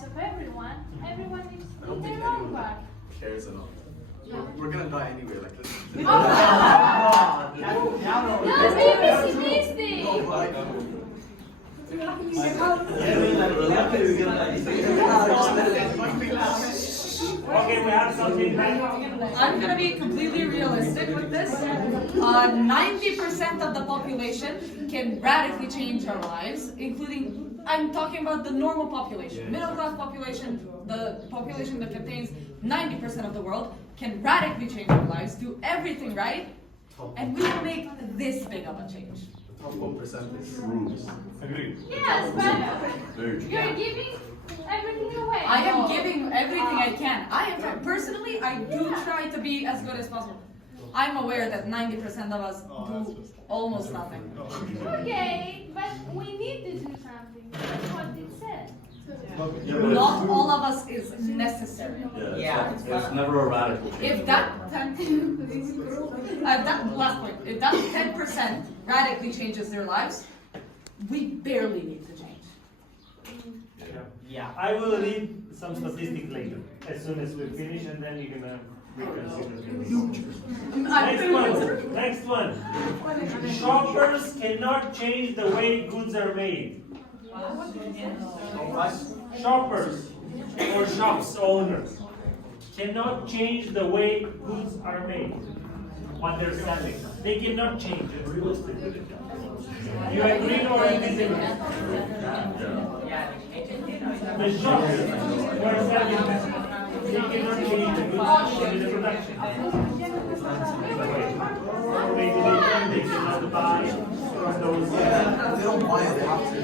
lives of everyone, everyone is I don't in think their own anyone part. cares enough. We're gonna die anyway. Like, let's Don't be pessimistic. no, but like, Okay, we have something back. I'm gonna be completely realistic with this. 90% of the population can radically change our lives, including, I'm talking about the normal population, middle class population, the population that contains 90% of the world can radically change our lives, do everything right, and we will make this big of a change. top 1% is Agree. Yes, but you're giving everything away. I am giving everything I can. Personally, I do try to be as good as possible. I'm aware that 90% of us do almost nothing. Okay, but we need to do something. That's what it said. Not all of us is necessary. Yeah, it's never a radical change. If that that last point, if that 10% radically changes their lives, we barely need to change. Yeah. I will read some statistics later, as soon as we finish, and then you're gonna reconsider. Next one. Shoppers cannot change the way goods are made. Shoppers or shops owners cannot change the way goods are made. What they're selling, they cannot change it. You agree or disagree? The shops who are selling them, they cannot change the goods in the production. Maybe they cannot buy from those. they don't buy it, they have to.